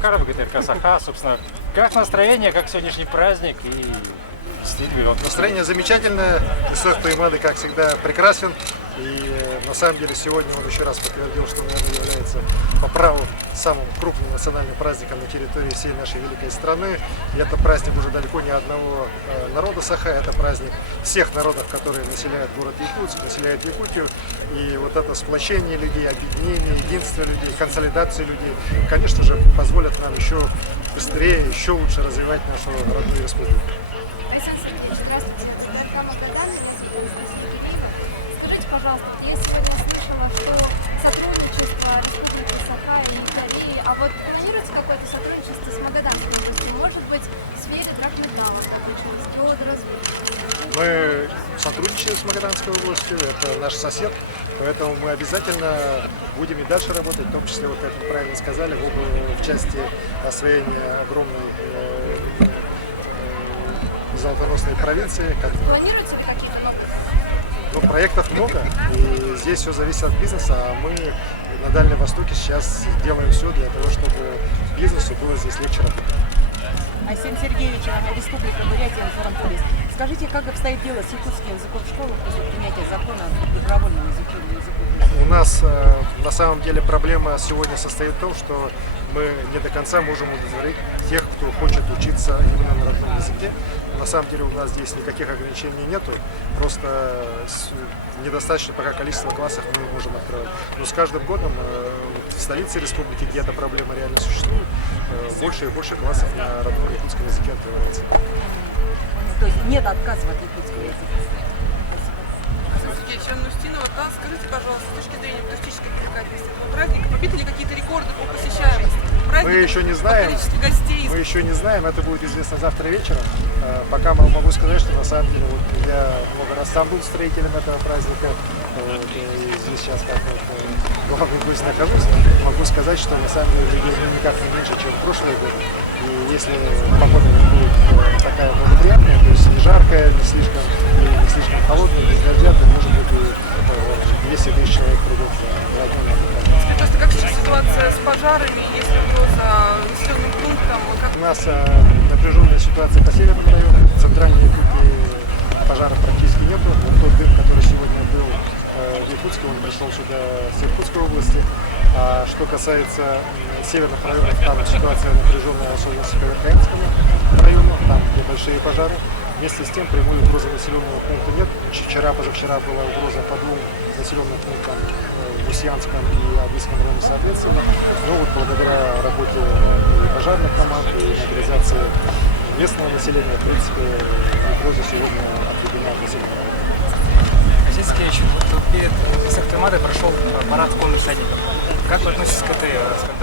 Макаров, ГТРК Саха. Собственно, как настроение, как сегодняшний праздник и действительно. Настроение замечательное, Исех Туймады, как всегда, прекрасен. И на самом деле сегодня он еще раз подтвердил, что, наверное, является по праву самым крупным национальным праздником на территории всей нашей великой страны. И это праздник уже далеко не одного народа Саха, это праздник всех народов, которые населяют город Якутск, населяют Якутию. И вот это сплочение людей, объединение, единство людей, консолидация людей, конечно же, позволят нам еще быстрее, еще лучше развивать нашу родную республику. Скажите, пожалуйста, я сегодня слышала, что сотрудничество Республики Саха и Кореи, а вот планируется какое-то сотрудничество с Магаданской областью, может быть, в сфере драгметаллов, Мы сотрудничаем с Магаданской областью, это наш сосед, поэтому мы обязательно будем и дальше работать, в том числе, вот как вы правильно сказали, в части освоения огромной золотоносной провинции. Планируется какие-то проектов много, и здесь все зависит от бизнеса, а мы на Дальнем Востоке сейчас делаем все для того, чтобы бизнесу было здесь легче работать. Айсен Сергеевич, Республика Бурятия, Информполис. Скажите, как обстоит дело с якутским языком в школах после принятия закона о добровольном изучении языков? У нас на самом деле проблема сегодня состоит в том, что мы не до конца можем удовлетворить тех, кто хочет учиться именно на родном языке. На самом деле у нас здесь никаких ограничений нету, просто недостаточно пока количество классов мы можем открывать. Но с каждым годом в столице республики, где эта проблема реально существует, больше и больше классов на родном якутском языке открывается. То есть нет отказа от якутского языка. Сергей Устинова, да, скажите, пожалуйста, с точки зрения туристической привлекательности этого праздника, побиты ли какие-то рекорды по посещаемости? Мы еще не знаем, гостей. мы еще не знаем, это будет известно завтра вечером. Пока могу сказать, что на самом деле вот, я много раз сам был строителем этого праздника, и здесь сейчас как главный гость нахожусь. Могу сказать, что на самом деле людей никак не меньше, чем в прошлые годы. И если погода будет такая благоприятная, то есть не жаркая, не слишком холодная, без дождя, то может быть и 200 тысяч человек придут за одну ночь. Просто как сейчас ситуация с пожарами, если угроза населенным пунктам? У нас напряженная ситуация по северному району, в центральной Якутии пожаров практически нету. Вот тот дым, который сегодня был в Якутске, он пришел сюда с Иркутской области. А что касается северных районов, там ситуация напряженная, особенно с Северокаинскому району, там где большие пожары. Вместе с тем прямой угрозы населенного пункта нет. Позавчера была угроза по двум населенным пунктам в Усьянском и Адыском районе соответственно. Но вот благодаря работе и пожарных команд, и мобилизации местного населения, в принципе, угроза сегодня отведена от населения. Айсен Сергеевич, перед Исех Туймадой прошел парад школьных садиков. Как вы относитесь к этой,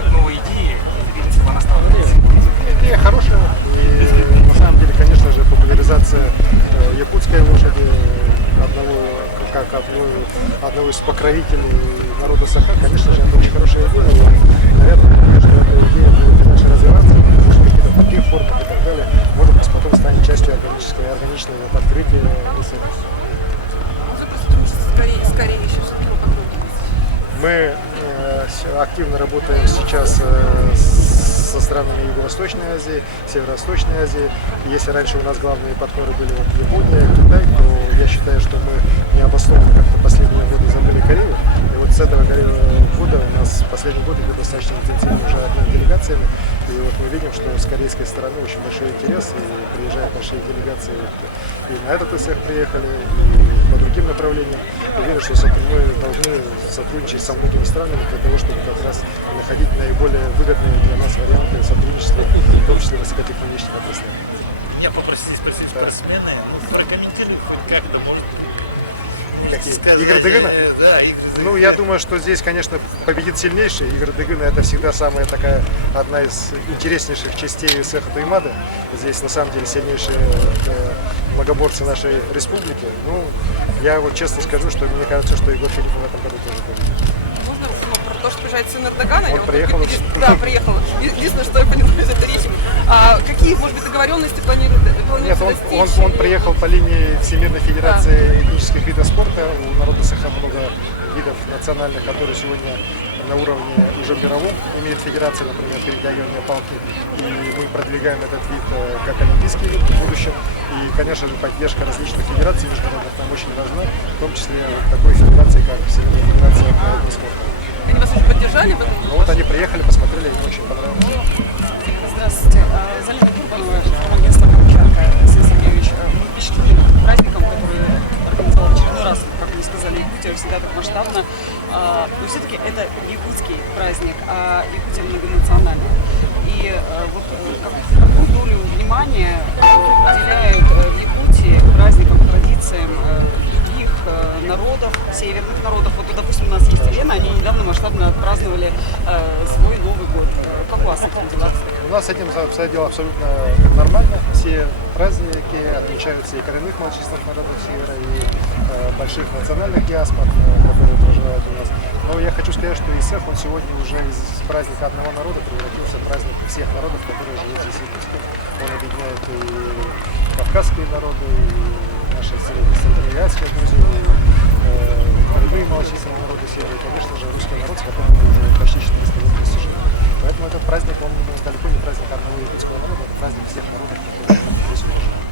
новой идее и принципу она стала? Идея хорошая, и на самом деле, конечно же, популяризация якутской лошади, одного из покровителей народа Саха, конечно же, это очень хорошая идея. И, наверное, что эта идея будет дальше развиваться, может быть, в таких формах и так далее. Может быть, потом станет частью органичного открытия Исеха. Скорее еще все-таки Мы активно работаем сейчас со странами Юго-Восточной Азии, Северо-Восточной Азии. Если раньше у нас главные партнеры были вот Япония, Китай, то я считаю, что мы необоснованно как-то последние годы забыли Корею. И вот с этого года у нас последний год идет достаточно интенсивный уже обмен делегациями. И вот мы видим, что с корейской стороны очень большой интерес, и приезжают большие делегации. И на этот Исех приехали, и по другим направлениям. Уверен, что мы должны сотрудничать со многими странами для того, чтобы как раз находить наиболее выгодные для нас варианты сотрудничества, в том числе в высокотехнологичных отраслях. Меня попросили спросить спортсмены, прокомментировать, как это может Какие? сказать. Игры Дыгына? Да, игры Ну, я думаю, что здесь, конечно, победит сильнейший. Игры Дыгына — это всегда самая такая, одна из интереснейших частей Исеха Туймады. Здесь, на самом деле, сильнейшие многоборцы нашей республики. Ну, я вот честно скажу, что мне кажется, что Егор Филиппов в этом году тоже победит. Можно про то, что приезжает сын Эрдогана? Он приехал? Да, приехал. Единственное, что я поняла из этой речи. А какие, может быть, договоренности планируете Нет, достичь? он приехал по линии Всемирной Федерации этнических видов спорта. У народа Саха много видов национальных, которые сегодня на уровне уже мировом, имеет федерация, например, передаемые палки, и мы продвигаем этот вид как олимпийский вид в будущем. И, конечно же, поддержка различных федераций международных нам очень важна, в том числе такой федерации, как Всемирная федерация народного спорта. Они вас очень поддержали в этом? Ну вот они приехали, посмотрели, им очень понравилось. Здравствуйте. Залина Курбанова, агентство «Камчатка». Алексей Сергеевич, мы впечатлены праздником, который организовал в очередной раз, как вы сказали, Якутия, всегда так масштабно. Но все-таки это якутский праздник, а Якутия многонациональная. И вот какую долю внимания уделяют в Якутии праздникам, традициям других народов, северных народов? Вот, допустим, у нас есть Елена, они недавно масштабно отпраздновали свой Новый год. Как у вас с этим дела обстоят? У нас с этим обстоят дела абсолютно нормально. Все праздники отмечаются и коренных малочисленных народов Севера, и больших национальных диаспор, которые проживают у нас. Но я хочу сказать, что ИСЭФ, он сегодня уже из праздника одного народа превратился в праздник всех народов, которые живут здесь в Якутске. Он объединяет и кавказские народы, и наши среднеазиатские друзья, и коренные малочисленные народы Севера, и, конечно же, русский народ, с которым мы уже почти 400 лет вместе живем. Поэтому этот праздник, он далеко не праздник одного якутского народа, это праздник всех народов, которые здесь уже живут.